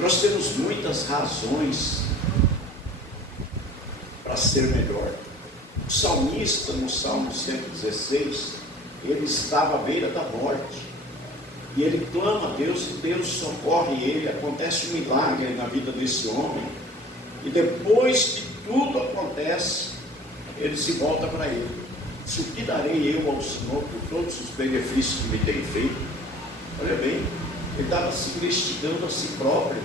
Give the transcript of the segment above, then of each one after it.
Nós temos muitas razões para ser melhor. O salmista, no Salmo 116, ele estava à beira da morte. E ele clama a Deus e Deus socorre ele. Acontece um milagre na vida desse homem. E depois que tudo acontece, ele se volta para ele. Diz: o que darei eu ao Senhor por todos os benefícios que me tem feito? Olha bem, ele estava se investigando a si próprio.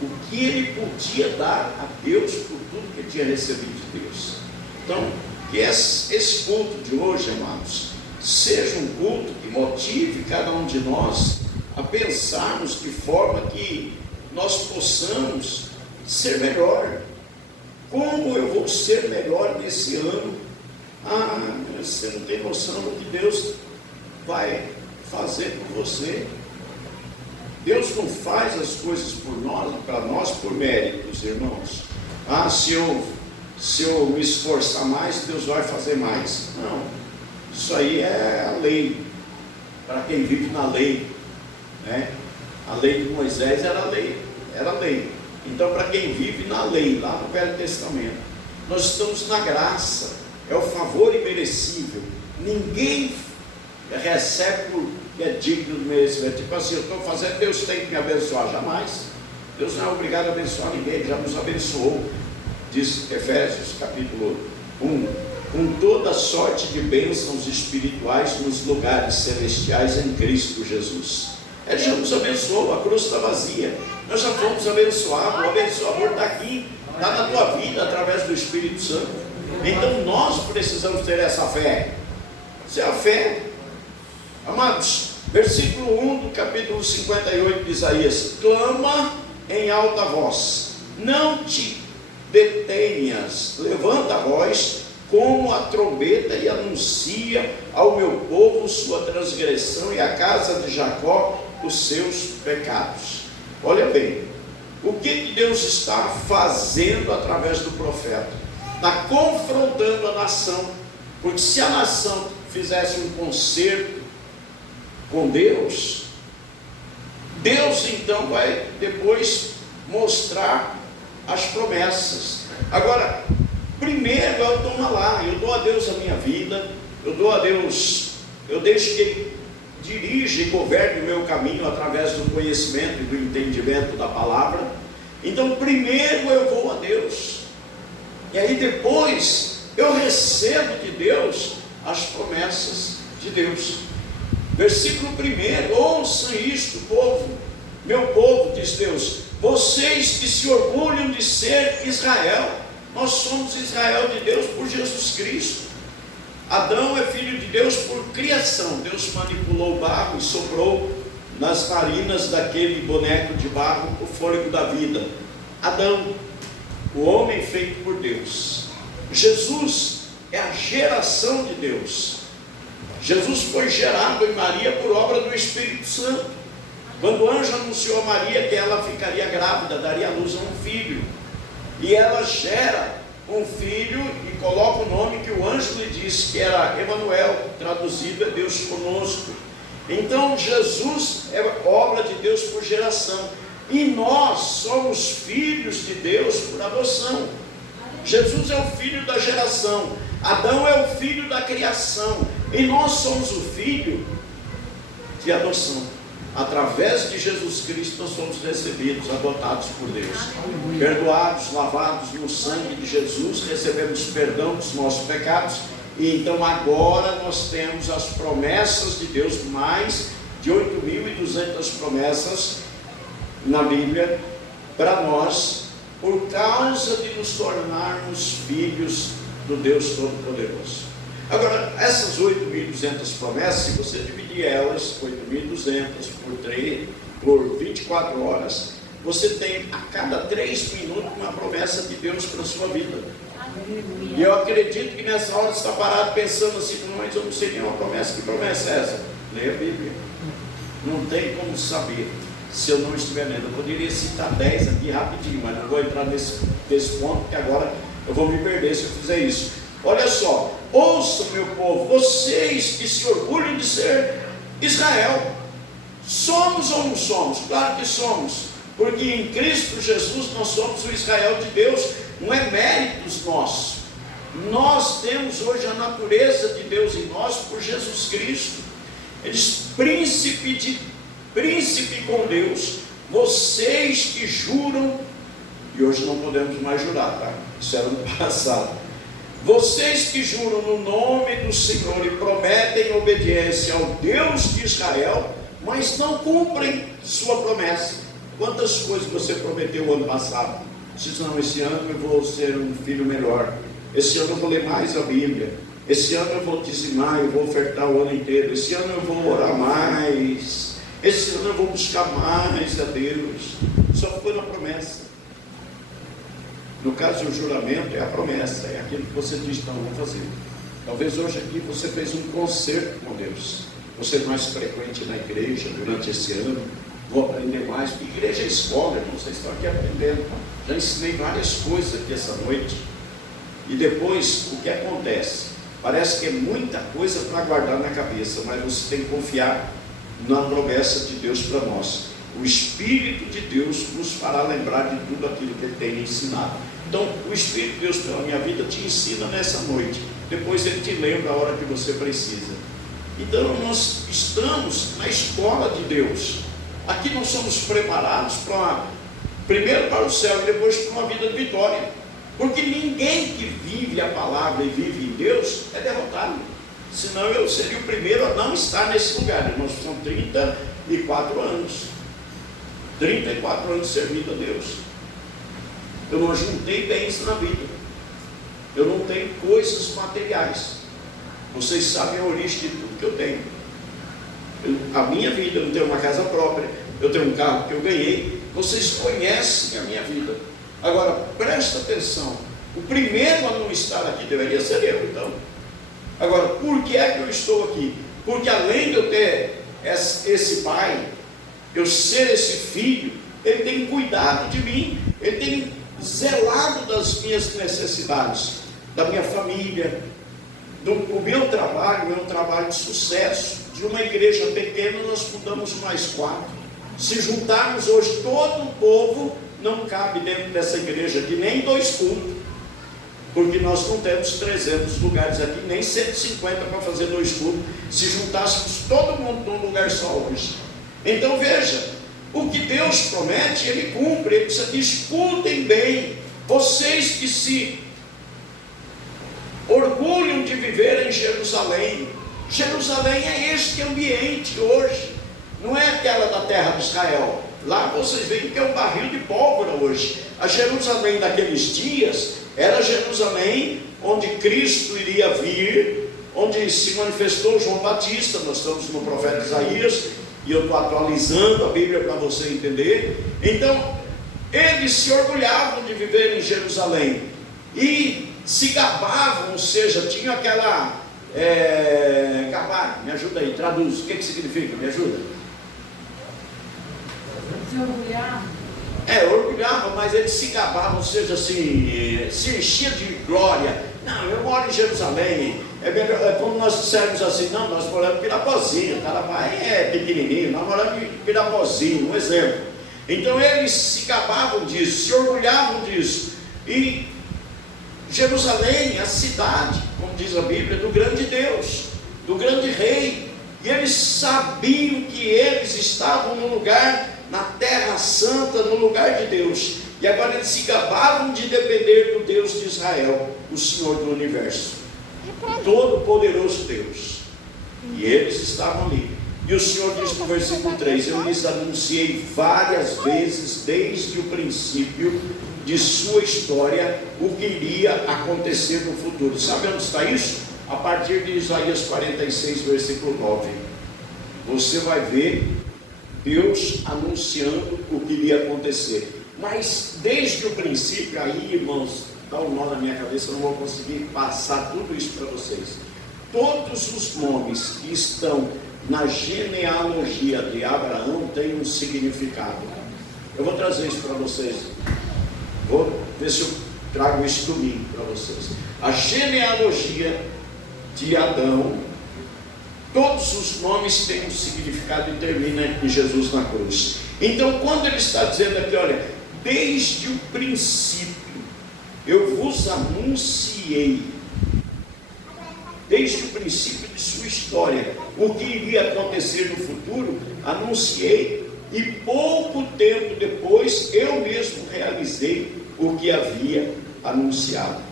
O que ele podia dar a Deus por tudo que ele tinha recebido de Deus. Então, que esse culto de hoje, amados, seja um culto que motive cada um de nós a pensarmos de forma que nós possamos ser melhor. Como eu vou ser melhor nesse ano? Você não tem noção do que Deus vai fazer por você. Deus não faz as coisas por nós, para nós, por méritos, irmãos. Se eu me esforçar mais, Deus vai fazer mais. Não, isso aí é a lei, para quem vive na lei, né? A lei de Moisés era lei. Então, para quem vive na lei, lá no Velho Testamento, nós estamos na graça, é o favor imerecível. Ninguém recebe por é digno do merecimento. Tipo assim, eu estou fazendo, Deus tem que me abençoar. Jamais. Deus não é obrigado a abençoar ninguém, Ele já nos abençoou. Diz Efésios capítulo 1: com toda sorte de bênçãos espirituais nos lugares celestiais em Cristo Jesus. Ele já nos abençoou, a cruz está vazia, nós já fomos abençoados. O abençoador está aqui, está na tua vida através do Espírito Santo. Então nós precisamos ter essa fé. Isso é a fé, amados. Versículo 1 do capítulo 58 de Isaías: clama em alta voz, não te detenhas, levanta a voz como a trombeta e anuncia ao meu povo sua transgressão e à casa de Jacó os seus pecados. Olha bem, o que Deus está fazendo através do profeta? Está confrontando a nação, porque se a nação fizesse um concerto com Deus, Deus então vai depois mostrar as promessas. Agora, primeiro eu tomo lá, eu dou a Deus a minha vida, eu dou a Deus, eu deixo que Ele dirija e governe o meu caminho através do conhecimento e do entendimento da palavra. Então primeiro eu vou a Deus, e aí depois eu recebo de Deus as promessas de Deus. Versículo 1: ouçam isto, povo, meu povo, diz Deus, vocês que se orgulham de ser Israel. Nós somos Israel de Deus por Jesus Cristo. Adão é filho de Deus por criação. Deus manipulou o barro e soprou nas narinas daquele boneco de barro o fôlego da vida. Adão, o homem feito por Deus. Jesus é a geração de Deus. Jesus foi gerado em Maria por obra do Espírito Santo. Quando o anjo anunciou a Maria que ela ficaria grávida, daria à luz a um filho, e ela gera um filho e coloca o nome que o anjo lhe disse, que era Emanuel, traduzido é Deus conosco. Então Jesus é obra de Deus por geração, e nós somos filhos de Deus por adoção. Jesus é o filho da geração, Adão é o filho da criação, e nós somos o filho de adoção. Através de Jesus Cristo nós somos recebidos, adotados por Deus, perdoados, lavados no sangue de Jesus, recebemos perdão dos nossos pecados, e então agora nós temos as promessas de Deus, mais de 8.200 promessas na Bíblia para nós, por causa de nos tornarmos filhos do Deus Todo-Poderoso. Agora, essas 8.200 promessas, se você dividir elas, 8.200 por 24 horas, você tem a cada 3 minutos uma promessa de Deus para a sua vida. E eu acredito que nessa hora você está parado pensando assim: mas eu não sei nenhuma promessa. Que promessa é essa? Leia a Bíblia. Não tem como saber se eu não estiver lendo. Eu poderia citar 10 aqui rapidinho, mas não vou entrar nesse ponto, porque agora eu vou me perder se eu fizer isso. Olha só: ouçam, meu povo, vocês que se orgulham de ser Israel. Somos ou não somos? Claro que somos. porque em Cristo Jesus nós somos o Israel de Deus, não é méritos nossos. Nós temos hoje a natureza de Deus em nós por Jesus Cristo. Ele diz: príncipe com Deus, vocês que juram, e hoje não podemos mais jurar, tá? Isso era no passado. Vocês que juram no nome do Senhor e prometem obediência ao Deus de Israel, mas não cumprem sua promessa. Quantas coisas você prometeu ano passado? Diz: não, esse ano eu vou ser um filho melhor, esse ano eu vou ler mais a Bíblia, esse ano eu vou dizimar, eu vou ofertar o ano inteiro, esse ano eu vou orar mais, esse ano eu vou buscar mais a Deus. Só foi na promessa. No caso, o juramento é a promessa, é aquilo que você diz: não, vou fazer. Talvez hoje aqui você fez um concerto com Deus. Você é mais frequente na igreja durante esse ano. Vou aprender mais. Igreja é escola, irmão, vocês estão aqui aprendendo. Já ensinei várias coisas aqui essa noite. E depois, o que acontece? Parece que é muita coisa para guardar na cabeça, mas você tem que confiar na promessa de Deus para nós. O Espírito de Deus nos fará lembrar de tudo aquilo que Ele tem ensinado. Então, o Espírito de Deus pela minha vida te ensina nessa noite. Depois Ele te lembra a hora que você precisa. Então, nós estamos na escola de Deus. Aqui nós somos preparados primeiro para o céu e depois para uma vida de vitória. Porque ninguém que vive a palavra e vive em Deus é derrotado. Senão eu seria o primeiro a não estar nesse lugar. Nós são 34 anos. 34 anos servindo a Deus. Eu não juntei bens na vida. Eu não tenho coisas materiais. Vocês sabem a origem de tudo que eu tenho. A minha vida, eu não tenho uma casa própria, eu tenho um carro que eu ganhei. Vocês conhecem a minha vida. Agora, presta atenção. O primeiro a não estar aqui deveria ser eu, então. Agora, por que é que eu estou aqui? Porque além de eu ter esse pai, eu ser esse filho, Ele tem cuidado de mim, Ele tem zelado das minhas necessidades, da minha família, do meu trabalho. É um trabalho de sucesso. De uma igreja pequena nós fundamos mais 4. Se juntarmos hoje todo o povo, não cabe dentro dessa igreja aqui nem 2 cultos, porque nós não temos 300 lugares aqui, nem 150 para fazer 2 cultos, se juntássemos todo mundo num lugar só hoje. Então veja, o que Deus promete, Ele cumpre. Ele diz aqui: escutem bem, vocês que se orgulham de viver em Jerusalém. Jerusalém é este ambiente hoje, não é aquela da terra de Israel. Lá vocês veem que é um barril de pólvora hoje. A Jerusalém daqueles dias era Jerusalém onde Cristo iria vir, onde se manifestou João Batista. Nós estamos no profeta Isaías, e eu estou atualizando a Bíblia para você entender. Então, eles se orgulhavam de viver em Jerusalém e se gabavam, ou seja, tinham aquela... gabar, me ajuda aí, traduz, o que significa? Me ajuda. Se orgulhava. Orgulhava, mas eles se gabavam, ou seja, assim, se enchia de glória. Não, eu moro em Jerusalém. É como nós dissermos assim: não, nós moramos em Pirapozinho, Tarapá é pequenininho, nós moramos em Pirapozinho, um exemplo. Então eles se gabavam disso, se orgulhavam disso. E Jerusalém, a cidade, como diz a Bíblia, do grande Deus, do grande Rei. E eles sabiam que eles estavam no lugar, na terra santa, no lugar de Deus. E agora eles se gabavam de depender do Deus de Israel, o Senhor do Universo, todo poderoso Deus. E eles estavam ali. E o Senhor diz no versículo 3: eu lhes anunciei várias vezes desde o princípio de sua história o que iria acontecer no futuro. Sabe onde está isso? A partir de Isaías 46, versículo 9. Você vai ver Deus anunciando o que iria acontecer. Mas desde o princípio, aí, irmãos, dá um nó na minha cabeça, eu não vou conseguir passar tudo isso para vocês. Todos os nomes que estão na genealogia de Abraão têm um significado. Eu vou trazer isso para vocês. Vou ver se eu trago isso domingo para vocês. A genealogia de Adão, todos os nomes têm um significado e termina em Jesus na cruz. Então, quando ele está dizendo aqui, olha, desde o princípio eu vos anunciei, desde o princípio de sua história, o que iria acontecer no futuro, anunciei, e pouco tempo depois eu mesmo realizei o que havia anunciado.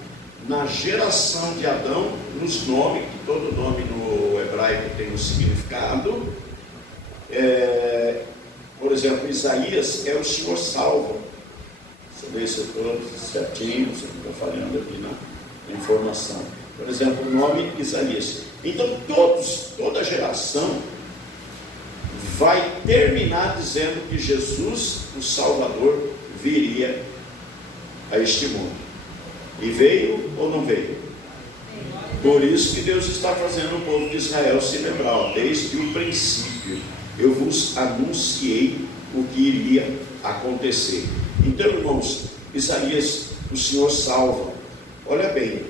Na geração de Adão, nos nomes, que todo nome no hebraico tem um significado, por exemplo, Isaías é o Senhor salva. Você vê isso todo certinho, você não está falando aqui na informação. Por exemplo, o nome Isaías. Então, toda geração vai terminar dizendo que Jesus, o Salvador, viria a este mundo. E veio ou não veio? Por isso que Deus está fazendo o povo de Israel se lembrar, desde o princípio eu vos anunciei o que iria acontecer. Então, irmãos, Isaías, o Senhor salva. Olha bem,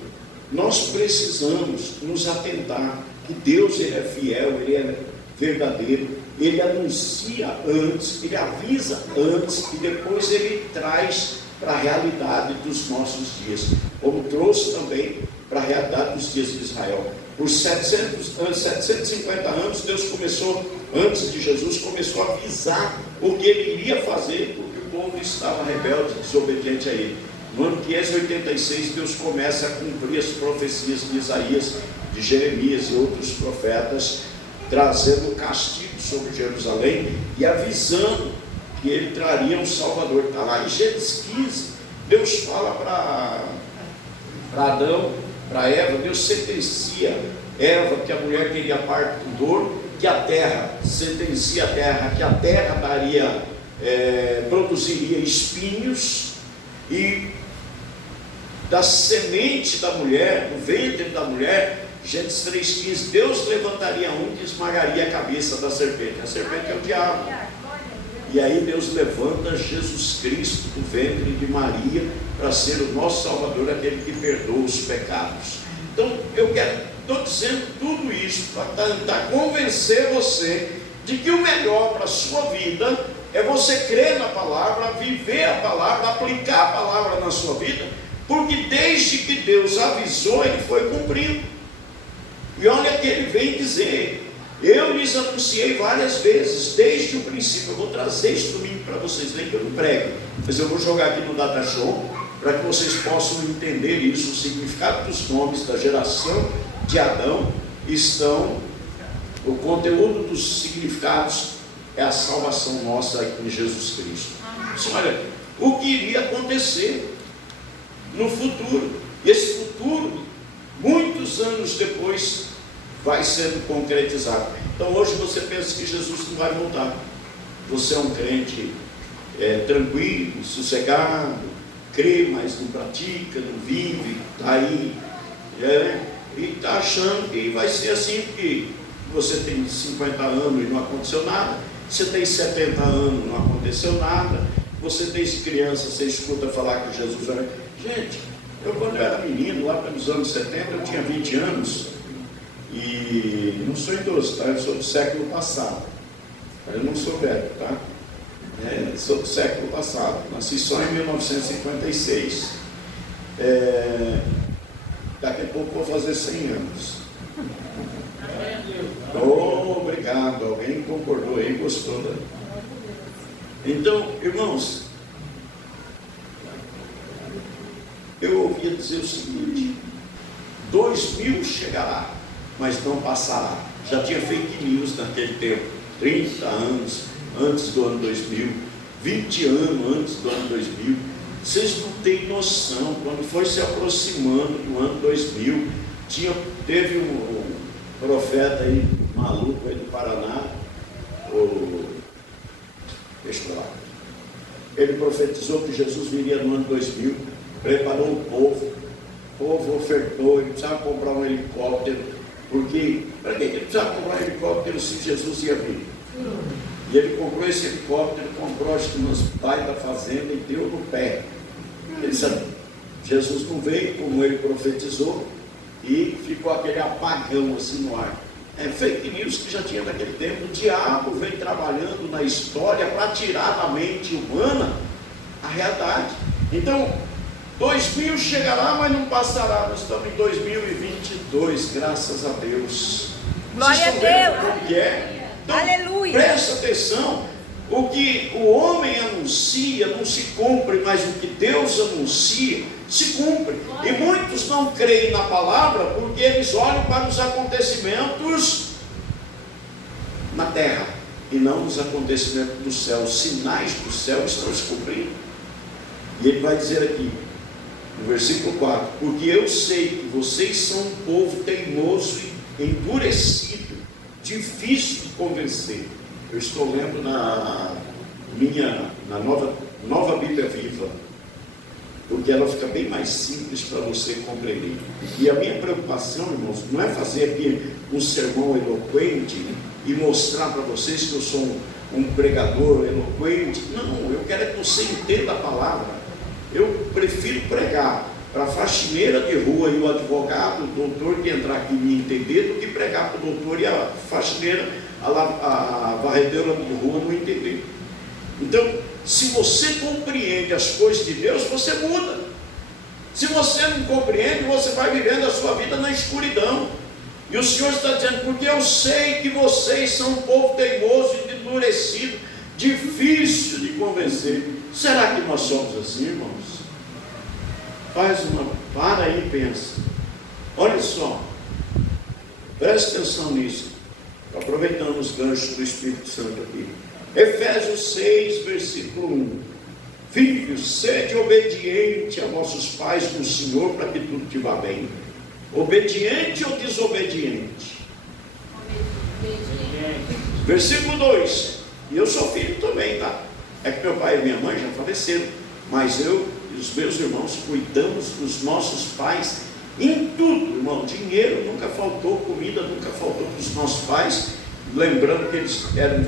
nós precisamos nos atentar que Deus, Ele é fiel, Ele é verdadeiro, Ele anuncia antes, Ele avisa antes e depois Ele traz para a realidade dos nossos dias, como trouxe também para a realidade dos dias de Israel. Por 750 anos, Deus começou, antes de Jesus, começou a avisar o que Ele iria fazer, porque o povo estava rebelde, desobediente a Ele. No ano 586, Deus começa a cumprir as profecias de Isaías, de Jeremias e outros profetas, trazendo castigo sobre Jerusalém e avisando que Ele traria um Salvador. Está lá em Gênesis 15, Deus fala para Adão, para Eva, Deus sentencia Eva, que a mulher teria parto com dor, que a terra, sentencia a terra, que a terra daria, produziria espinhos, e da semente da mulher, do ventre da mulher, Gênesis 3,15, Deus levantaria um que esmagaria a cabeça da serpente. A serpente é o diabo. E aí Deus levanta Jesus Cristo do ventre de Maria para ser o nosso Salvador, aquele que perdoa os pecados. Então estou dizendo tudo isso para tentar convencer você de que o melhor para a sua vida é você crer na palavra, viver a palavra, aplicar a palavra na sua vida, porque desde que Deus avisou, Ele foi cumprindo. E olha que Ele vem dizer: eu lhes anunciei várias vezes, desde o princípio. Eu vou trazer isso domingo para vocês, nem que eu não prego, mas eu vou jogar aqui no Data Show, para que vocês possam entender isso, o significado dos nomes da geração de Adão estão, o conteúdo dos significados é a salvação nossa em Jesus Cristo. Então, olha, o que iria acontecer no futuro, esse futuro, muitos anos depois, vai sendo concretizado. Então hoje você pensa que Jesus não vai voltar. Você é um crente tranquilo, sossegado, crê, mas não pratica, não vive, está aí, e está achando que vai ser assim, porque você tem 50 anos e não aconteceu nada, você tem 70 anos e não aconteceu nada, você desde criança, você escuta falar que Jesus é... Gente, quando eu era menino, lá pelos anos 70, eu tinha 20 anos, e não sou idoso, tá? Eu sou do século passado, eu não sou velho, tá? Sou do século passado, nasci só em 1956, daqui a pouco vou fazer 100 anos. Obrigado, alguém concordou aí, gostou, né? Então, irmãos, eu ouvia dizer o seguinte: 2000 chegará, mas não passará. Já tinha fake news naquele tempo, 30 anos antes do ano 2000, 20 anos antes do ano 2000. Vocês não têm noção, quando foi se aproximando do ano 2000, teve um profeta aí, maluco aí do Paraná, deixa eu lá, ele profetizou que Jesus viria no ano 2000, preparou o povo ofertou, ele precisava comprar um helicóptero, porque, para que ele precisava comprar um helicóptero se Jesus ia vir? E ele comprou esse helicóptero, comprou acho que nos pais da fazenda e deu no pé. Ele sabe, Jesus não veio como ele profetizou, e ficou aquele apagão assim no ar. fake news que já tinha naquele tempo. O diabo vem trabalhando na história para tirar da mente humana a realidade. Então, 2000 chegará, mas não passará. Nós estamos em 2022, graças a Deus. Glória a Deus. Como que é? Então, aleluia. Presta atenção. O que o homem anuncia não se cumpre, mas o que Deus anuncia se cumpre. E muitos não creem na palavra porque eles olham para os acontecimentos na terra e não nos acontecimentos do céu. Os sinais do céu estão se cumprindo. E ele vai dizer aqui, no versículo 4: porque eu sei que vocês são um povo teimoso e endurecido, difícil de convencer. Eu estou lendo na nova Bíblia Viva, porque ela fica bem mais simples para você compreender. E a minha preocupação, irmãos, não é fazer aqui um sermão eloquente e mostrar para vocês que eu sou um pregador eloquente. Não, eu quero é que você entenda a palavra. Eu prefiro pregar para a faxineira de rua e o advogado, o doutor que entrar aqui me entender, do que pregar para o doutor e a faxineira, a varredora de rua não entender. Então, se você compreende as coisas de Deus, você muda. Se você não compreende, você vai vivendo a sua vida na escuridão. E o Senhor está dizendo: porque eu sei que vocês são um povo teimoso e endurecido, difícil de convencer. Será que nós somos assim, irmãos? Para aí e pensa. Olha só, preste atenção nisso. Aproveitando os ganchos do Espírito Santo aqui. Efésios 6, versículo 1. Filhos, sede obediente a vossos pais no Senhor, para que tudo te vá bem. Obediente ou desobediente? Obediente. Versículo 2. E eu sou filho também, tá? É que meu pai e minha mãe já faleceram, mas eu e os meus irmãos cuidamos dos nossos pais em tudo, irmão. Dinheiro nunca faltou, comida nunca faltou para os nossos pais. Lembrando que eles eram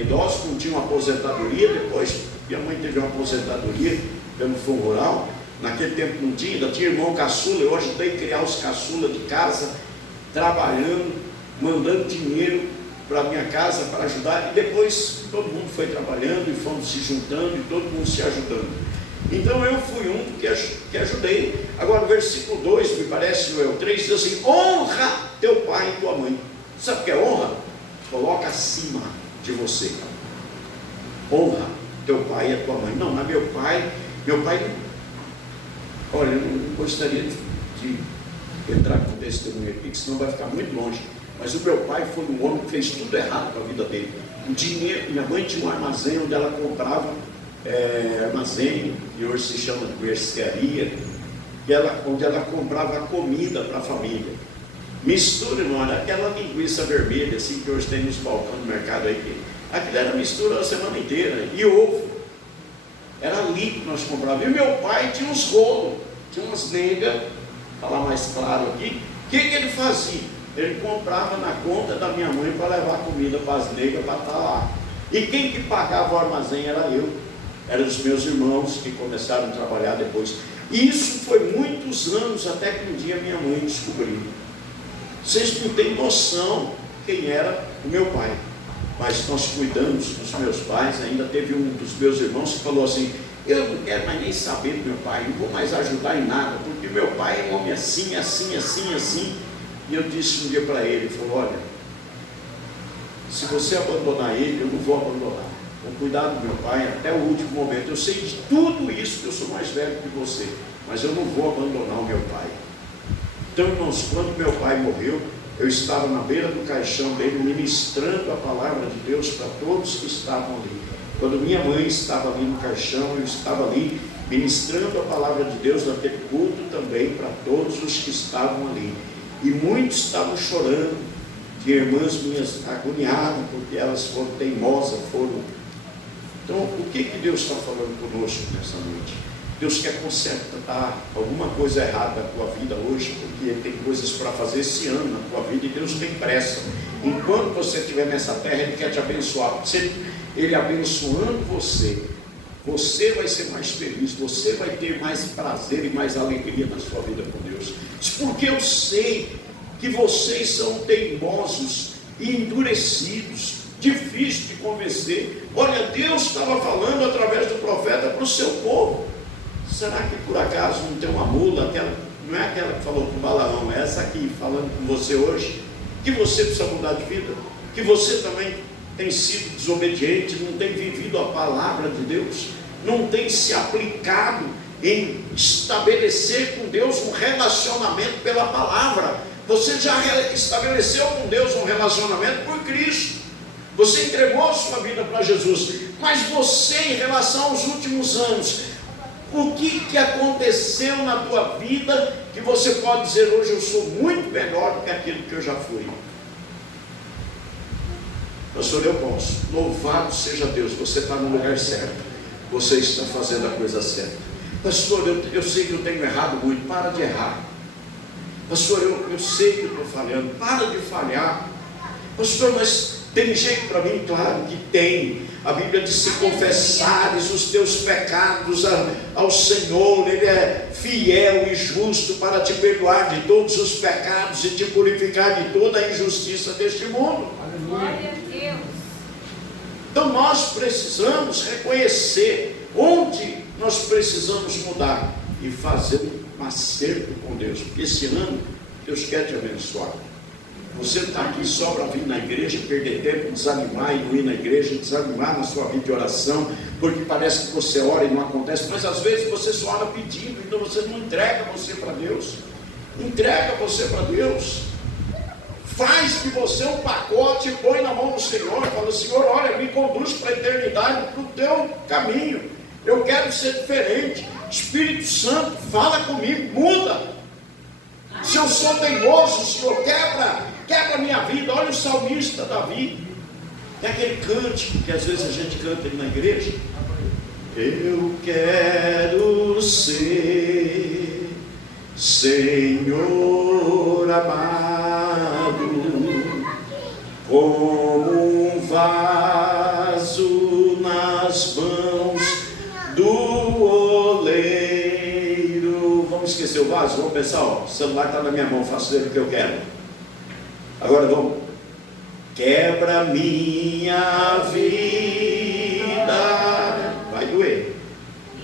idosos, não tinham aposentadoria. Depois minha mãe teve uma aposentadoria pelo fundo rural. Naquele tempo não tinha, ainda tinha irmão caçula. Eu ajudei a criar os caçula de casa, trabalhando, mandando dinheiro para a minha casa para ajudar. E depois todo mundo foi trabalhando e fomos se juntando e todo mundo se ajudando. Então eu fui um que ajudei. Agora o versículo 2, me parece, no 3, diz assim: honra teu pai e tua mãe. Sabe o que é honra? Coloca acima de você. Honra teu pai e a tua mãe. Não, mas meu pai, olha, eu não gostaria de entrar com testemunho aqui, que senão vai ficar muito longe. Mas o meu pai foi um homem que fez tudo errado com a vida dele. O dinheiro, minha mãe tinha um armazém onde ela comprava, armazém, que hoje se chama de mercearia, onde ela comprava comida para a família. Mistura, irmão, era aquela linguiça vermelha, assim, que hoje tem nos balcões do mercado aí. Aquilo era mistura a semana inteira. E ovo. Era ali que nós comprávamos. E meu pai tinha uns rolos, tinha umas negas, falar mais claro aqui. O que ele fazia? Ele comprava na conta da minha mãe para levar comida para as negras para estar lá. E quem que pagava o armazém era eu. Eram os meus irmãos que começaram a trabalhar depois. E isso foi muitos anos, até que um dia minha mãe descobriu. Vocês não têm noção quem era o meu pai. Mas nós cuidamos dos meus pais. Ainda teve um dos meus irmãos que falou assim: eu não quero mais nem saber do meu pai, não vou mais ajudar em nada, porque meu pai é um homem assim, assim, assim, assim. E eu disse um dia para ele, falou: olha, se você abandonar ele, eu não vou abandonar. Vou cuidar do meu pai até o último momento. Eu sei de tudo isso, que eu sou mais velho que você, mas eu não vou abandonar o meu pai. Então, irmãos, quando meu pai morreu, eu estava na beira do caixão dele, ministrando a palavra de Deus para todos que estavam ali. Quando minha mãe estava ali no caixão, eu estava ali ministrando a palavra de Deus naquele culto também para todos os que estavam ali. E muitos estavam chorando, de irmãs minhas agoniadas, porque elas foram teimosas, Então, o que Deus está falando conosco nessa noite? Deus quer consertar alguma coisa errada na tua vida hoje, porque Ele tem coisas para fazer esse ano na tua vida, e Deus tem pressa. Enquanto você estiver nessa terra, Ele quer te abençoar. Ele abençoando você, você vai ser mais feliz, você vai ter mais prazer e mais alegria na sua vida com Deus. Porque eu sei que vocês são teimosos e endurecidos, difícil de convencer. Olha, Deus estava falando através do profeta para o seu povo. Será que por acaso não tem uma mula, não é aquela que falou com Balaão, é essa aqui falando com você hoje, que você precisa mudar de vida, que você também tem sido desobediente, não tem vivido a palavra de Deus, não tem se aplicado em estabelecer com Deus um relacionamento pela palavra. Você já estabeleceu com Deus um relacionamento por Cristo, você entregou a sua vida para Jesus, mas você, em relação aos últimos anos, o que aconteceu na tua vida que você pode dizer hoje: eu sou muito melhor do que aquilo que eu já fui? Pastor Leopoldo, louvado seja Deus, você está no lugar certo, você está fazendo a coisa certa. Pastor, eu sei que eu tenho errado muito. Para de errar. Pastor, eu sei que eu estou falhando. Para de falhar. Pastor, mas tem jeito para mim? Claro que tem. A Bíblia diz: se confessares os teus pecados ao Senhor, Ele é fiel e justo para te perdoar de todos os pecados e te purificar de toda a injustiça deste mundo. Glória a Deus. Então nós precisamos reconhecer onde nós precisamos mudar e fazer um acerto com Deus, porque esse ano Deus quer te abençoar. Você não está aqui só para vir na igreja, perder tempo, desanimar e não ir na igreja, desanimar na sua vida de oração, porque parece que você ora e não acontece, mas às vezes você só ora pedindo, então você não entrega você para Deus. Entrega você para Deus. Faz de você um pacote e põe na mão do Senhor. Fala: Senhor, olha, me conduz para a eternidade, para o teu caminho. Eu quero ser diferente. Espírito Santo, fala comigo, muda. Se eu sou teimoso, Senhor, quebra a minha vida. Olha o salmista Davi. Tem aquele cântico que às vezes a gente canta na igreja: eu quero ser, Senhor amado, como um vaso nas mãos do oleiro. Vamos esquecer o vaso? Vamos pensar, o celular está na minha mão, faço dele o que eu quero. Agora vamos: quebra minha vida, vai doer,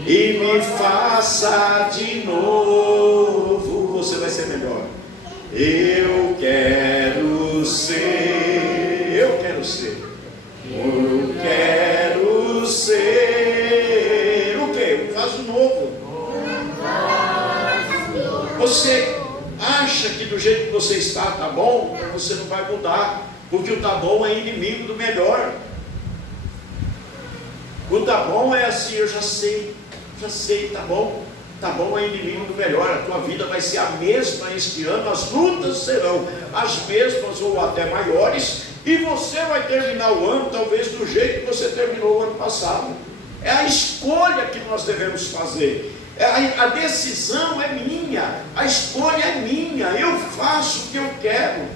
e me faça de novo. Você vai ser melhor. Eu quero ser, eu quero ser, eu quero ser o quê? Um vaso novo. Você acha que do jeito que você está bom? Você não vai mudar, porque o tá bom é inimigo do melhor. O tá bom é assim: eu já sei, tá bom é inimigo do melhor. A tua vida vai ser a mesma este ano, as lutas serão as mesmas ou até maiores, e você vai terminar o ano talvez do jeito que você terminou o ano passado. É a escolha que nós devemos fazer. A decisão é minha, a escolha é minha, eu faço o que eu quero.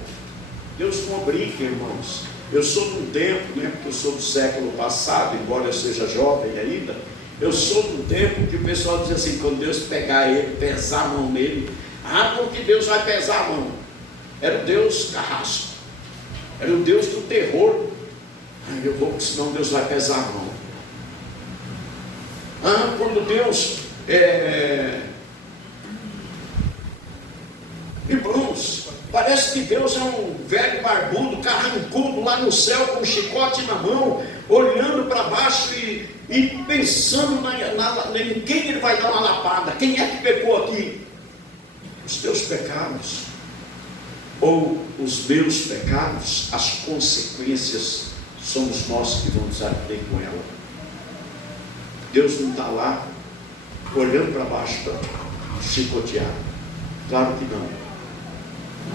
Deus não brinca, irmãos. Eu sou de um tempo, porque eu sou do século passado, embora eu seja jovem ainda, eu sou de um tempo que o pessoal diz assim: quando Deus pegar ele, pesar a mão nele, porque Deus vai pesar a mão. Era o Deus carrasco, era o Deus do terror. Eu vou, porque senão Deus vai pesar a mão. Quando Deus irmãos, parece que Deus é um velho barbudo, carrancudo lá no céu, com um chicote na mão, olhando para baixo e pensando em quem ele vai dar uma lapada. Quem é que pecou aqui? Os teus pecados ou os meus pecados? As consequências somos nós que vamos arder com ela. Deus não está lá olhando para baixo para chicotear. Claro que não.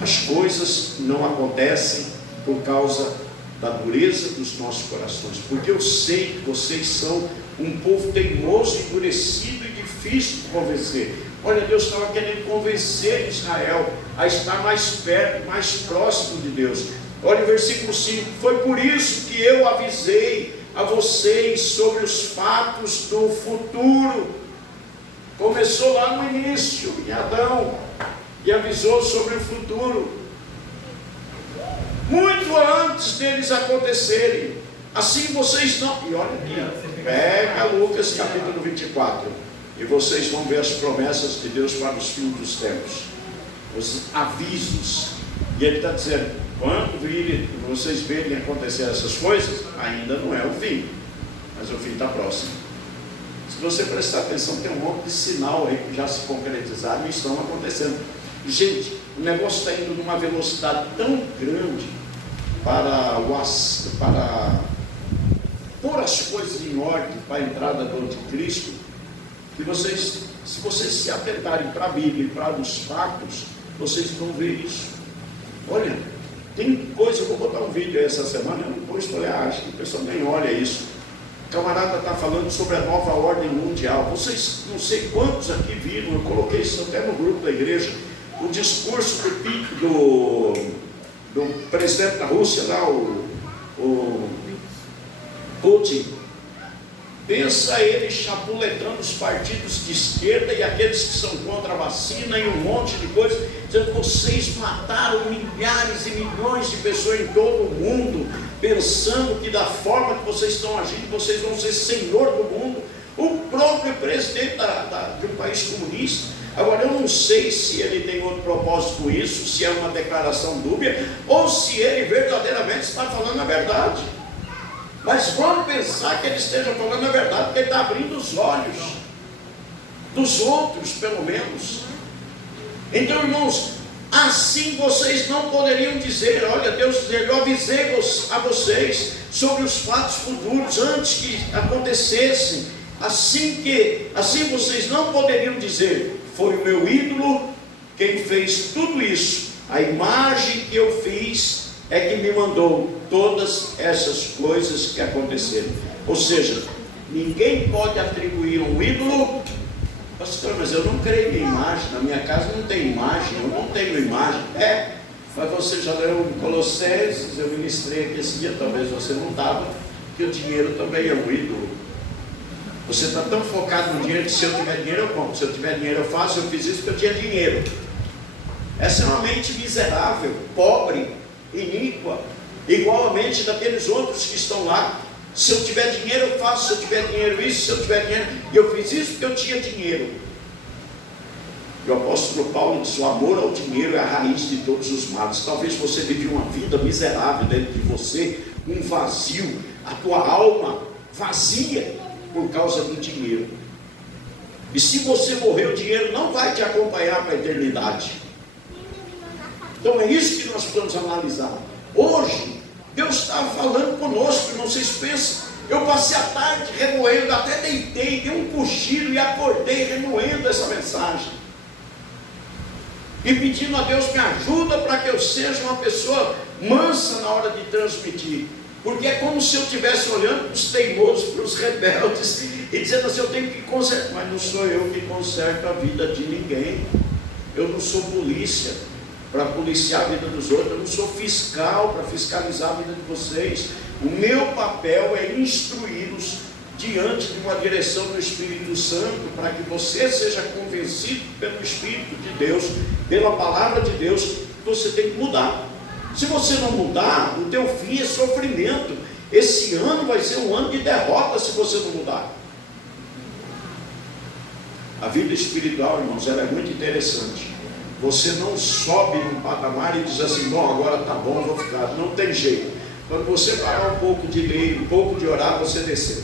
As coisas não acontecem por causa da dureza dos nossos corações, porque eu sei que vocês são um povo teimoso, endurecido e difícil de convencer. Olha, Deus estava querendo convencer Israel a estar mais perto, mais próximo de Deus. Olha o versículo 5: foi por isso que eu avisei a vocês sobre os fatos do futuro. Começou lá no início, em Adão, e avisou sobre o futuro. muito antes deles acontecerem. Assim vocês não... E olha aqui, pega Lucas capítulo 24, e vocês vão ver as promessas de Deus para os fins dos tempos, os avisos. E ele está dizendo, quando vocês verem acontecer essas coisas, ainda não é o fim, mas o fim está próximo. Se você prestar atenção, tem um monte de sinal aí que já se concretizaram e estão acontecendo. Gente, o negócio está indo numa velocidade tão grande para pôr as coisas em ordem para a entrada do anticristo, que vocês, se vocês se atentarem para a Bíblia e para os fatos, vocês vão ver isso. Olha, tem coisa, eu vou botar um vídeo aí essa semana, eu depois falei, acho que o pessoal nem olha isso. O camarada está falando sobre a nova ordem mundial. Vocês, não sei quantos aqui viram, eu coloquei isso até no grupo da igreja, o discurso do presidente da Rússia lá, o Putin. Pensa ele chapuletando os partidos de esquerda e aqueles que são contra a vacina e um monte de coisa, dizendo que vocês mataram milhares e milhões de pessoas em todo o mundo, pensando que da forma que vocês estão agindo, vocês vão ser senhor do mundo. O próprio presidente de um país comunista. Agora, eu não sei se ele tem outro propósito com isso, se é uma declaração dúbia, ou se ele verdadeiramente está falando a verdade. Mas vamos pensar que ele esteja falando a verdade, porque ele está abrindo os olhos dos outros, pelo menos. Então, irmãos, assim vocês não poderiam dizer, olha, Deus diz, eu avisei a vocês sobre os fatos futuros, antes que acontecessem. Assim vocês não poderiam dizer, foi o meu ídolo quem fez tudo isso, a imagem que eu fiz é que me mandou todas essas coisas que aconteceram. Ou seja, ninguém pode atribuir um ídolo. Pastor, mas eu não creio em imagem, na minha casa não tem imagem, eu não tenho imagem. Mas você já leu em Colossenses, eu ministrei aqui esse dia, talvez você não estava, que o dinheiro também é um ídolo. Você está tão focado no dinheiro que se eu tiver dinheiro eu compro, se eu tiver dinheiro eu faço, eu fiz isso porque eu tinha dinheiro. Essa é uma mente miserável, pobre, iníqua, igual a mente daqueles outros que estão lá. Se eu tiver dinheiro eu faço, se eu tiver dinheiro isso, se eu tiver dinheiro, e eu fiz isso porque eu tinha dinheiro. E o apóstolo Paulo diz, o amor ao dinheiro é a raiz de todos os males. Talvez você vive uma vida miserável dentro de você, um vazio, a tua alma vazia por causa do dinheiro. E se você morrer, o dinheiro não vai te acompanhar para a eternidade. Então é isso que nós precisamos analisar. Hoje, Deus está falando conosco, não vocês pensam. Eu passei a tarde remoendo, até deitei, dei um cochilo e acordei remoendo essa mensagem. E pedindo a Deus me ajuda para que eu seja uma pessoa mansa na hora de transmitir. Porque é como se eu estivesse olhando para os teimosos, para os rebeldes, e dizendo assim, eu tenho que consertar. Mas não sou eu que conserto a vida de ninguém. Eu não sou polícia para policiar a vida dos outros, eu não sou fiscal para fiscalizar a vida de vocês. O meu papel é instruí-los diante de uma direção do Espírito Santo, para que você seja convencido pelo Espírito de Deus, pela palavra de Deus, que você tem que mudar. Se você não mudar, o teu fim é sofrimento. Esse ano vai ser um ano de derrota se você não mudar. A vida espiritual, irmãos, ela é muito interessante. Você não sobe num patamar e diz assim, bom, agora está bom, vou ficar. Não tem jeito. Quando você parar um pouco de ler, um pouco de orar, você desceu.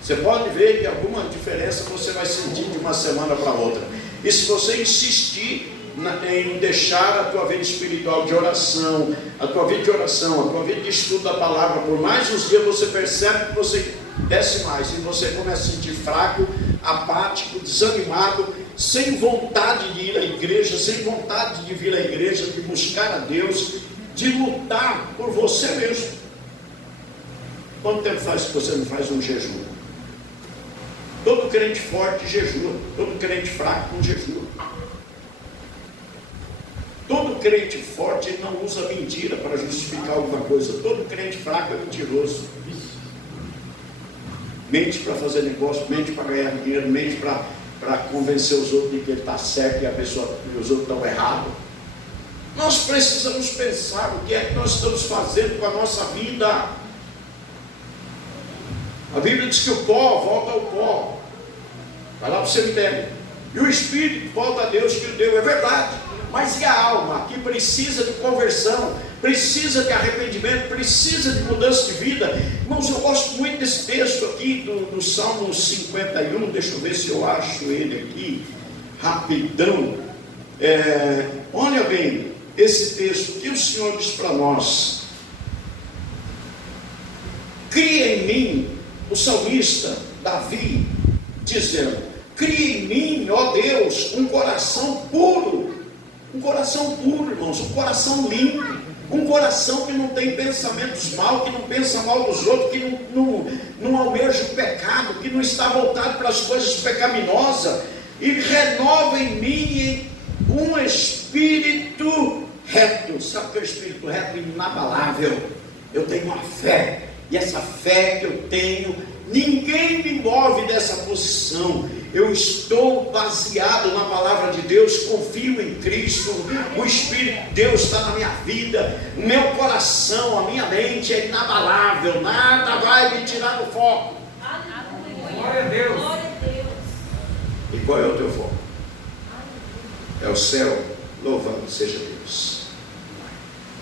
Você pode ver que alguma diferença você vai sentir de uma semana para outra. E se você insistir em deixar a tua vida espiritual de oração, a tua vida de estudo da palavra, por mais uns dias você percebe que você desce mais, e você começa a se sentir fraco, apático, desanimado, sem vontade de ir à igreja, sem vontade de vir à igreja, de buscar a Deus, de lutar por você mesmo. Quanto tempo faz que você não faz um jejum? Todo crente forte jejua, todo crente fraco não jejua. Todo crente forte ele não usa mentira para justificar alguma coisa. Todo crente fraco é mentiroso. Mente para fazer negócio, mente para ganhar dinheiro, mente para convencer os outros de que ele está certo e os outros estão errados. Nós precisamos pensar o que é que nós estamos fazendo com a nossa vida. A Bíblia diz que o pó volta ao pó, vai lá para o cemitério, e o espírito volta a Deus que o deu. É verdade, mas e a alma que precisa de conversão, precisa de arrependimento, precisa de mudança de vida? Irmãos, eu gosto muito desse texto aqui do Salmo 51. Deixa eu ver se eu acho ele aqui rapidão. Olha bem esse texto que o Senhor diz para nós: cria em mim, o salmista Davi dizendo, cria em mim, ó Deus, um coração puro, irmãos, um coração limpo, um coração que não tem pensamentos maus, que não pensa mal dos outros, que não almeja o pecado, que não está voltado para as coisas pecaminosas, e renova em mim um espírito reto. Sabe o que é o espírito reto? Inabalável. Eu tenho uma fé, e essa fé que eu tenho, ninguém me move dessa posição. Eu estou baseado na palavra de Deus, confio em Cristo, o Espírito de Deus está na minha vida, o meu coração, a minha mente é inabalável, nada vai me tirar do foco. Glória a Deus. E qual é o teu foco? É o céu, louvado seja Deus.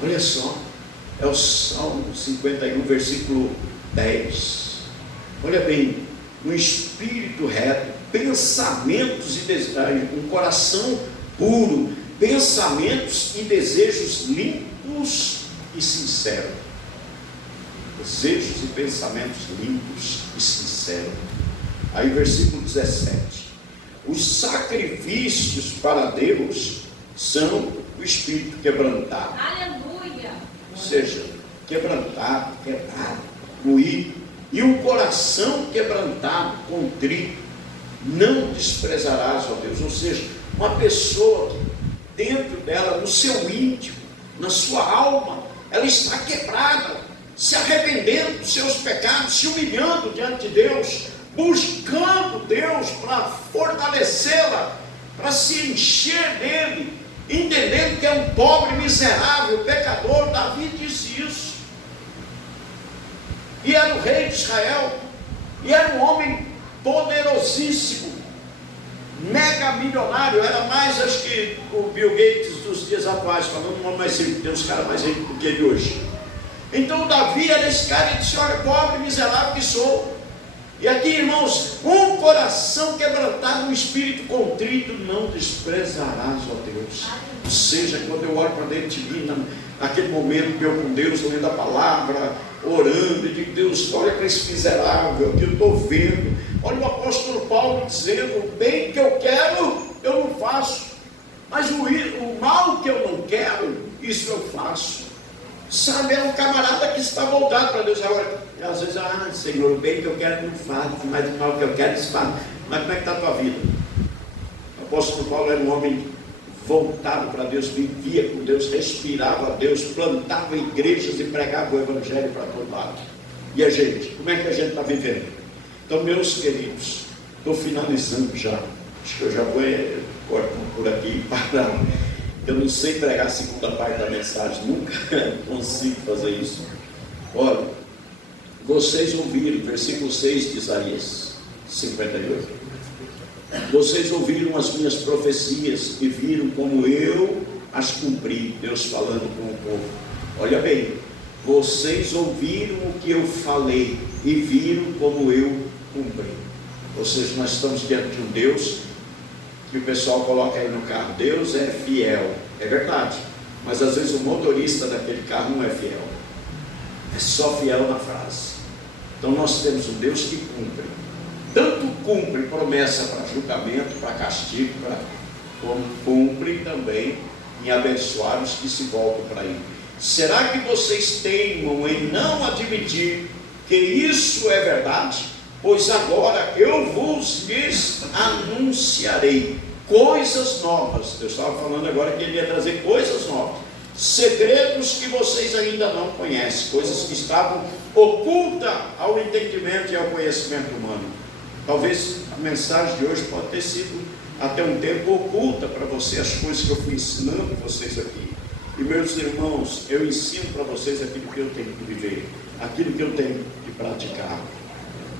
Olha só, é o Salmo 51, versículo 10. Olha bem, um espírito reto, pensamentos e desejos, um coração puro, pensamentos e desejos limpos e sinceros. Desejos e pensamentos limpos e sinceros. Aí versículo 17. Os sacrifícios para Deus são o espírito quebrantado. Aleluia! Ou seja, quebrantado, moído. E um coração quebrantado, contrito, não desprezarás, ó Deus. Ou seja, uma pessoa que dentro dela, no seu íntimo, na sua alma, ela está quebrada, se arrependendo dos seus pecados, se humilhando diante de Deus, buscando Deus para fortalecê-la, para se encher dele, entendendo que é um pobre, miserável, pecador. Davi disse isso. E era o rei de Israel, e era um homem poderosíssimo, mega milionário, era mais, acho que o Bill Gates dos dias atuais, falando um homem mais rico, tem uns caras mais ricos do que ele hoje. Então o Davi era esse cara, e disse, olha, pobre, miserável que sou. E aqui, irmãos, um coração quebrantado, um espírito contrito, não desprezarás, ó Deus. Ou seja, quando eu olho para dentro de mim, naquele momento que eu com Deus, lendo a palavra, orando, e digo, Deus, olha para esse miserável que eu estou vendo. Olha o apóstolo Paulo dizendo, o bem que eu quero, eu não faço, mas o mal que eu não quero, isso eu faço. Sabe, é um camarada que está voltado para Deus. Agora, às vezes, Senhor, o bem que eu quero, não faço, mas o mal que eu quero, isso faz. Mas como é que está a tua vida? O apóstolo Paulo era um homem voltado para Deus, vivia com Deus, respirava a Deus, plantava igrejas e pregava o evangelho para todo lado. E a gente, como é que a gente está vivendo? Então, meus queridos, estou finalizando já, acho que eu já vou cortando por aqui e parar. Eu não sei pregar a segunda parte da mensagem, nunca consigo fazer isso. Olha, vocês ouviram, versículo 6 de Isaías 58. Vocês ouviram as minhas profecias e viram como eu as cumpri. Deus falando com o povo. Olha bem, vocês ouviram o que eu falei e viram como eu cumpri. Ou seja, nós estamos diante de um Deus que o pessoal coloca aí no carro, Deus é fiel. É verdade, mas às vezes o motorista daquele carro não é fiel, é só fiel na frase. Então nós temos um Deus que cumpre, tanto cumpre promessa para julgamento, para castigo, como cumpre também em abençoar os que se voltam para ele. Será que vocês teimam em não admitir que isso é verdade? Pois agora eu lhes anunciarei coisas novas. Deus estava falando agora que ele ia trazer coisas novas, segredos que vocês ainda não conhecem, coisas que estavam ocultas ao entendimento e ao conhecimento humano. Talvez a mensagem de hoje pode ter sido até um tempo oculta para você, as coisas que eu fui ensinando vocês aqui. E meus irmãos, eu ensino para vocês aquilo que eu tenho que viver, aquilo que eu tenho que praticar.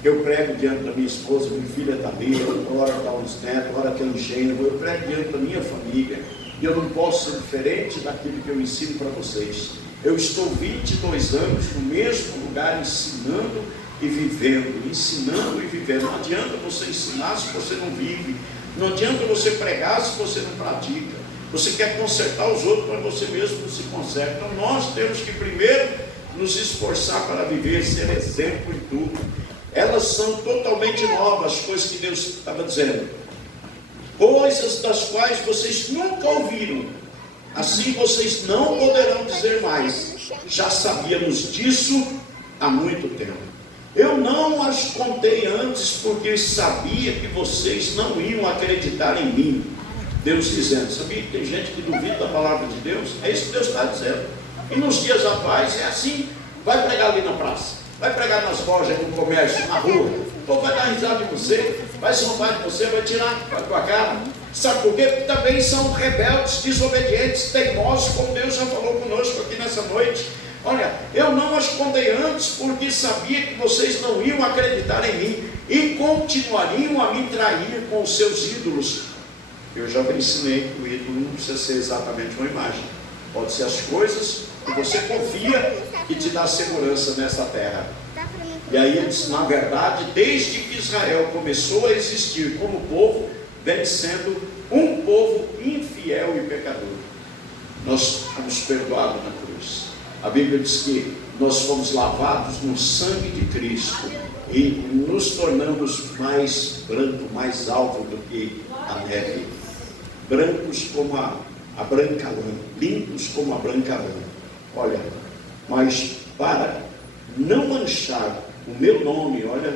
Eu prego diante da minha esposa, minha filha está ali, ora está uns netos, ora tem um gênero, eu prego diante da minha família. E eu não posso ser diferente daquilo que eu ensino para vocês. Eu estou 22 anos no mesmo lugar ensinando e vivendo, ensinando e vivendo. Não adianta você ensinar se você não vive. Não adianta você pregar se você não pratica. Você quer consertar os outros, mas você mesmo não se conserta. Então nós temos que primeiro nos esforçar para viver, ser exemplo em tudo. Elas são totalmente novas, coisas que Deus estava dizendo. Coisas das quais vocês nunca ouviram. Assim vocês não poderão dizer mais. Já sabíamos disso há muito tempo. Eu não as contei antes porque sabia que vocês não iam acreditar em mim. Deus dizendo, sabia que tem gente que duvida da palavra de Deus? É isso que Deus está dizendo. E nos dias atuais é assim. Vai pregar ali na praça, vai pregar nas lojas, no comércio, na rua. O povo vai dar risada de você, vai zombar de você, vai tirar a tua cara. Sabe por quê? Porque também são rebeldes, desobedientes, teimosos, como Deus já falou conosco aqui nessa noite. Olha, eu não as contei antes porque sabia que vocês não iam acreditar em mim e continuariam a me trair com os seus ídolos. Eu já ensinei que o ídolo não precisa ser exatamente uma imagem. Pode ser as coisas que você confia que te dá segurança nessa terra. E aí ele diz, na verdade, desde que Israel começou a existir como povo, vem sendo um povo infiel e pecador. Nós fomos perdoados na cruz. A Bíblia diz que nós fomos lavados no sangue de Cristo e nos tornamos mais brancos, mais alvos do que a neve. Brancos como a branca lã, limpos como a branca lã. Olha, mas para não manchar o meu nome, olha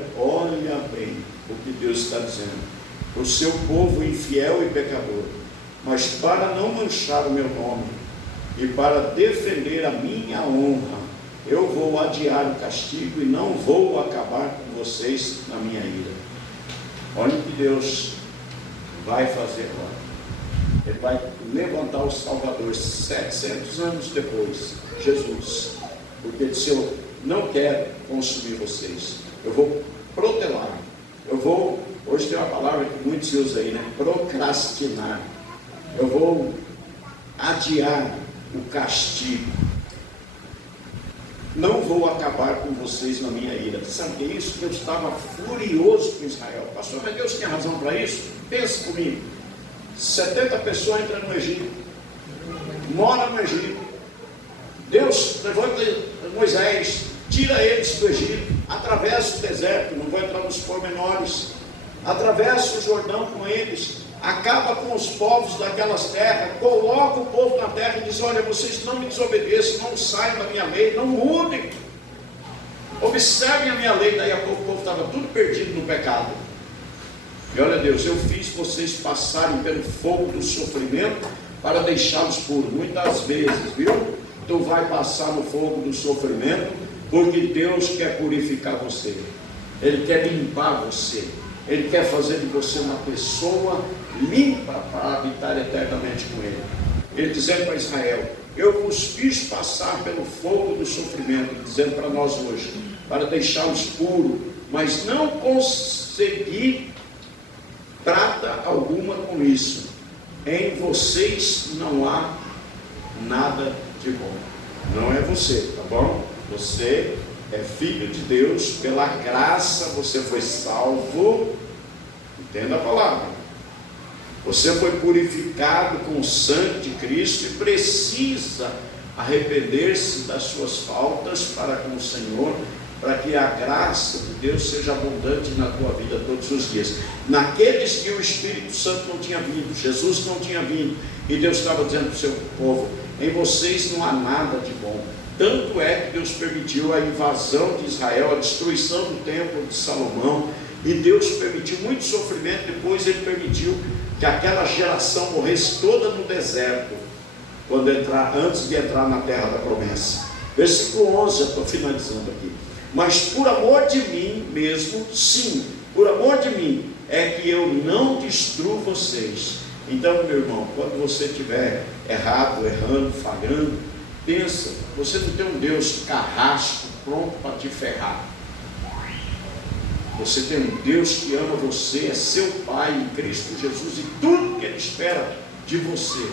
bem o que Deus está dizendo. O seu povo infiel e pecador, mas para não manchar o meu nome e para defender a minha honra, eu vou adiar o castigo e não vou acabar com vocês na minha ira. Olha o que Deus vai fazer agora. Ele vai levantar o Salvador 700 anos depois, Jesus, porque ele disse, eu não quero consumir vocês, eu vou protelar, hoje tem uma palavra que muitos usam aí, né? Procrastinar. Eu vou adiar o castigo. Não vou acabar com vocês na minha ira. Sabe o que é isso? Deus estava furioso com Israel. Pastor, mas Deus tem razão para isso? Pensa comigo. 70 pessoas entram no Egito, moram no Egito. Deus levanta Moisés, tira eles do Egito, atravessa o deserto, não vou entrar nos pormenores, atravessa o Jordão com eles, acaba com os povos daquelas terras, coloca o povo na terra e diz, olha, vocês não me desobedeçam, não saiam da minha lei, não mudem, observem a minha lei. Daí a pouco o povo estava tudo perdido no pecado. E olha Deus, eu fiz vocês passarem pelo fogo do sofrimento para deixá-los puros. Muitas vezes, viu? Tu vai passar no fogo do sofrimento porque Deus quer purificar você. Ele quer limpar você. Ele quer fazer de você uma pessoa limpa para habitar eternamente com Ele. Ele dizendo para Israel, eu vos fiz passar pelo fogo do sofrimento, dizendo para nós hoje, para deixá-los puros, mas não consegui trata alguma com isso. Em vocês não há nada de bom. Não é você, tá bom? Você é filho de Deus, pela graça você foi salvo. Entenda a palavra. Você foi purificado com o sangue de Cristo e precisa arrepender-se das suas faltas para com o Senhor, para que a graça de Deus seja abundante na tua vida todos os dias. Naqueles que o Espírito Santo não tinha vindo, Jesus não tinha vindo, e Deus estava dizendo para o seu povo, em vocês não há nada de bom. Tanto é que Deus permitiu a invasão de Israel, a destruição do templo de Salomão, e Deus permitiu muito sofrimento. Depois Ele permitiu que aquela geração morresse toda no deserto, antes de entrar na terra da promessa. Versículo 11, eu estou finalizando aqui. Mas por amor de mim mesmo, sim, por amor de mim, é que eu não destruo vocês. Então, meu irmão, quando você estiver errado, errando, falhando, pensa, você não tem um Deus carrasco pronto para te ferrar. Você tem um Deus que ama você, é seu Pai em Cristo Jesus, e tudo que Ele espera de você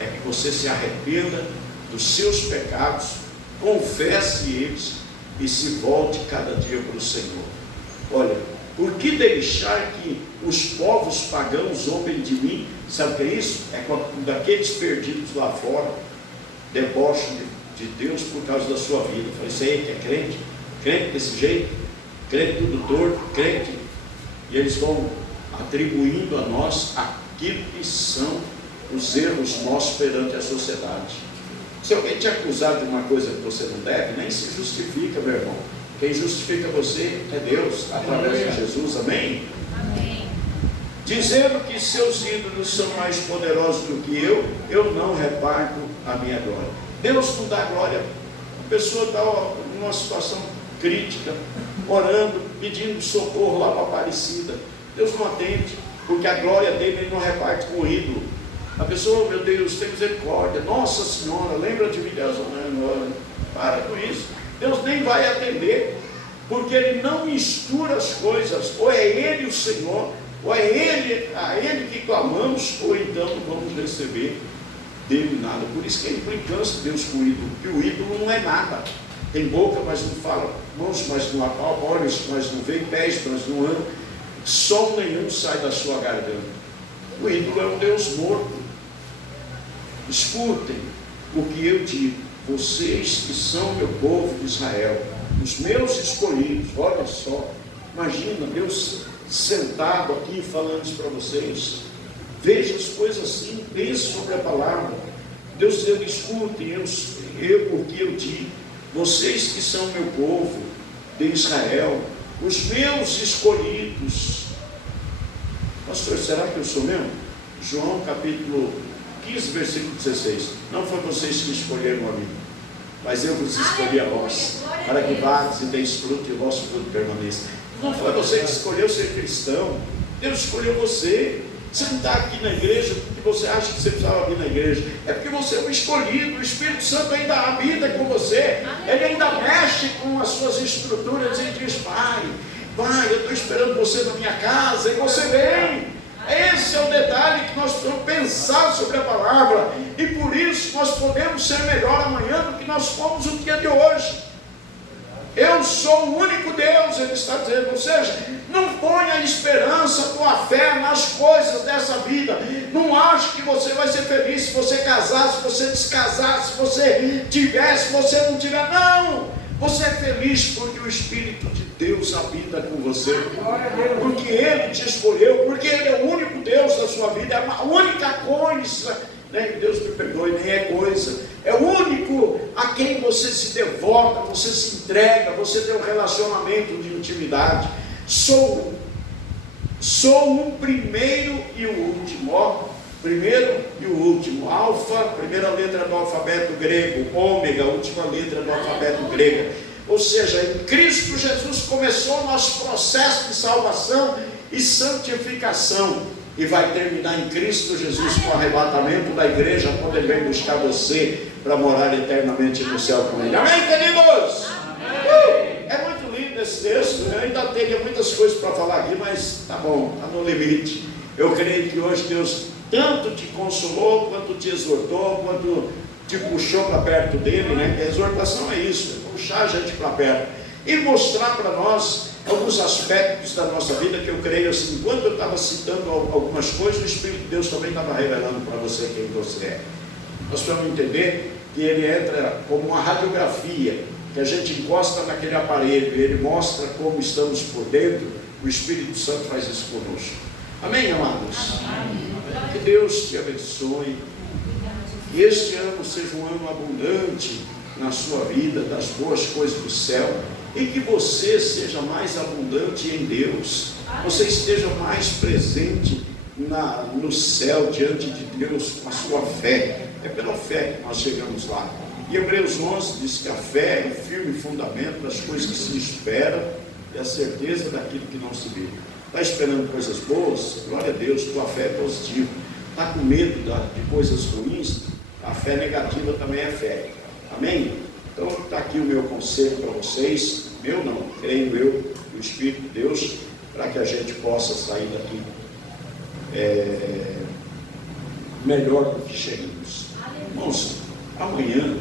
é que você se arrependa dos seus pecados, confesse eles e se volte cada dia para o Senhor. Olha, por que deixar que os povos pagãos zombem de mim? Sabe o que é isso? É quando aqueles perdidos lá fora debocham de Deus por causa da sua vida. Eu falei, isso aí que é crente? Crente desse jeito? Crente tudo torto? Crente? E eles vão atribuindo a nós aquilo que são os erros nossos perante a sociedade. Se alguém te acusar de uma coisa que você não deve, nem se justifica, meu irmão. Quem justifica você é Deus, através de Jesus, amém? Amém. Dizendo que seus ídolos são mais poderosos do que eu não reparto a minha glória. Deus não dá glória. A pessoa está numa situação crítica, orando, pedindo socorro lá para a Aparecida. Deus não atende, porque a glória dele ele não reparte com o ídolo. A pessoa, meu Deus, tem misericórdia, Nossa Senhora, lembra de mim, Deus, para com isso. Deus nem vai atender, porque Ele não mistura as coisas. Ou é Ele o Senhor, ou é a Ele que clamamos, ou então não vamos receber dele nada. Por isso que a implicância de Deus com o ídolo, que o ídolo não é nada. Tem boca, mas não fala, mãos, mas não apalpa, olhos, mas não vê, pés, mas não anda, som nenhum sai da sua garganta. O ídolo é um Deus morto. Escutem o que eu digo. Vocês que são meu povo de Israel, os meus escolhidos, olha só, imagina Deus sentado aqui falando isso para vocês. Veja as coisas assim, pense sobre a palavra. Deus dizendo, escutem, o que eu digo. Vocês que são meu povo de Israel, os meus escolhidos. Pastor, será que eu sou mesmo? João capítulo 15, versículo 16. Não foi vocês que escolheram a mim, mas eu vos escolhi a vós, para que vades e deis fruto e o vosso fruto permaneça. Não foi você que escolheu ser cristão, Deus escolheu você. Você não está aqui na igreja porque você acha que você precisava vir na igreja, é porque você é um escolhido. O Espírito Santo ainda habita com você, Ele ainda mexe com as suas estruturas e diz, Pai, eu estou esperando você na minha casa, e você vem. Esse é o detalhe que nós precisamos pensar sobre a palavra, e por isso nós podemos ser melhor amanhã do que nós fomos o dia de hoje. Eu sou o único Deus, Ele está dizendo. Ou seja, não ponha a esperança, tua fé nas coisas dessa vida. Não ache que você vai ser feliz se você casar, se você descasar, se você tiver, se você não tiver. Não! Você é feliz porque o Espírito de Deus habita com você, porque Ele te escolheu, porque Ele é o único Deus da sua vida, é a única coisa, né? Deus me perdoe, nem é coisa, é o único a quem você se devota, você se entrega, você tem um relacionamento de intimidade. Sou o primeiro e o último, primeiro e o último, alfa, primeira letra do alfabeto grego, ômega, última letra do alfabeto grego. Ou seja, em Cristo Jesus começou o nosso processo de salvação e santificação, e vai terminar em Cristo Jesus com o arrebatamento da igreja, quando Ele vem buscar você para morar eternamente no céu com Ele. Amém, queridos? É muito lindo esse texto, eu ainda teria muitas coisas para falar aqui, mas tá bom, está no limite. Eu creio que hoje Deus tanto te consolou, quanto te exortou, quanto te puxou para perto dele, né? Que a exortação é isso, é puxar a gente para perto e mostrar para nós alguns aspectos da nossa vida, que eu creio assim, enquanto eu estava citando algumas coisas, o Espírito de Deus também estava revelando para você quem você é. Nós precisamos entender que ele entra como uma radiografia, que a gente encosta naquele aparelho, e ele mostra como estamos por dentro. O Espírito Santo faz isso conosco. Amém, amados? Amém. Que Deus te abençoe, que este ano seja um ano abundante na sua vida, das boas coisas do céu, e que você seja mais abundante em Deus, você esteja mais presente no céu, diante de Deus, com a sua fé. É pela fé que nós chegamos lá. E Hebreus 11 diz que a fé é o firme fundamento das coisas que se esperam e a certeza daquilo que não se vê. Está esperando coisas boas? Glória a Deus, tua fé é positiva. está com medo de coisas ruins, a fé negativa também é fé. Amém? Então está aqui o meu conselho para vocês, meu não, creio eu, do Espírito de Deus, para que a gente possa sair daqui melhor do que chegamos. Irmãos, amanhã